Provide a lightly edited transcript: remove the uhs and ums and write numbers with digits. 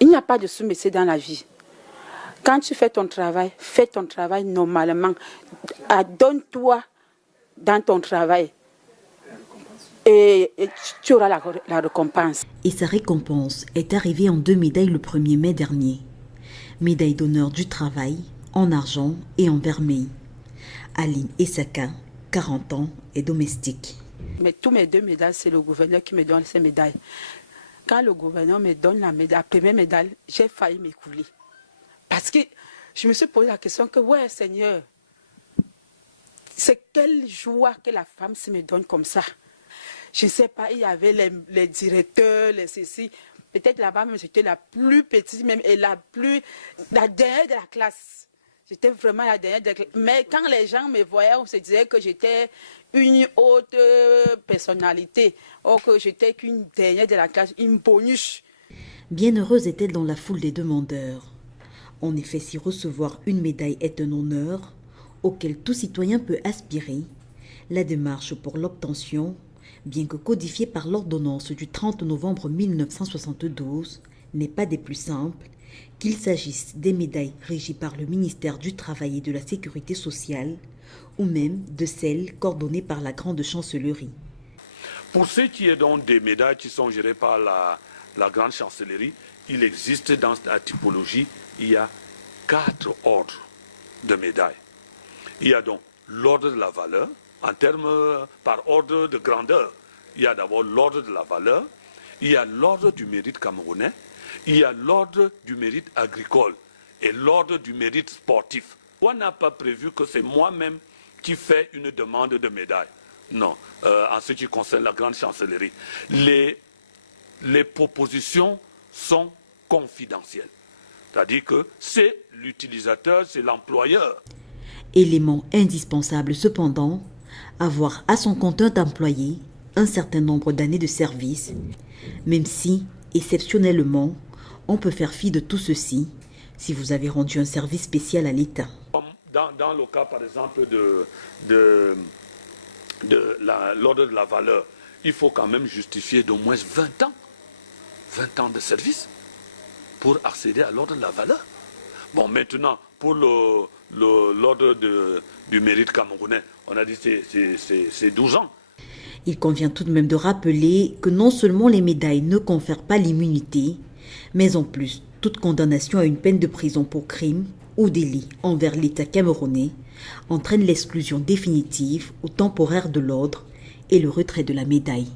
Il n'y a pas de sous-métier dans la vie. Quand tu fais ton travail normalement. Donne-toi dans ton travail. Et tu auras la récompense. Et sa récompense est arrivée en 2 médailles le 1er mai dernier. Médaille d'honneur du travail, en argent et en vermeil. Aline Essaka, 40 ans, est domestique. Mais tous mes 2 médailles, c'est le gouverneur qui me donne ces médailles. Quand le gouverneur me donne la première médaille, j'ai failli m'écouler. Parce que je me suis posé la question que, ouais, Seigneur, c'est quelle joie que la femme se me donne comme ça. Je ne sais pas, il y avait les directeurs, les ceci. Peut-être là-bas, même j'étais la plus petite, même, et la dernière de la classe. J'étais vraiment la dernière de la classe. Mais quand les gens me voyaient, on se disait que j'étais une haute personnalité, ou que j'étais qu'une dernière de la classe, une bonus. Bienheureuse est-elle dans la foule des demandeurs. En effet, si recevoir une médaille est un honneur auquel tout citoyen peut aspirer, la démarche pour l'obtention, bien que codifiée par l'ordonnance du 30 novembre 1972, n'est pas des plus simples, qu'il s'agisse des médailles régies par le ministère du Travail et de la Sécurité sociale, ou même de celles coordonnées par la Grande Chancellerie. Pour ce qui est donc des médailles qui sont gérées par la Grande Chancellerie, il existe dans la typologie, il y a 4 ordres de médailles. Il y a donc l'ordre de la valeur, par ordre de grandeur. Il y a d'abord l'ordre de la valeur, il y a l'ordre du mérite camerounais, il y a l'ordre du mérite agricole et l'ordre du mérite sportif. On n'a pas prévu que c'est moi-même qui fais une demande de médaille. Non, en ce qui concerne la Grande Chancellerie. Les propositions sont confidentielles. C'est-à-dire que c'est l'utilisateur, c'est l'employeur. Élément indispensable cependant, avoir à son compte d'employé un certain nombre d'années de service, même si, exceptionnellement, on peut faire fi de tout ceci si vous avez rendu un service spécial à l'État. Dans le cas, par exemple, de l'ordre de la valeur, il faut quand même justifier d'au moins 20 ans. 20 ans de service pour accéder à l'ordre de la valeur. Bon, maintenant, pour l'ordre du mérite camerounais, on a dit c'est 12 ans. Il convient tout de même de rappeler que non seulement les médailles ne confèrent pas l'immunité, mais en plus, toute condamnation à une peine de prison pour crime ou délit envers l'État camerounais entraîne l'exclusion définitive ou temporaire de l'ordre et le retrait de la médaille.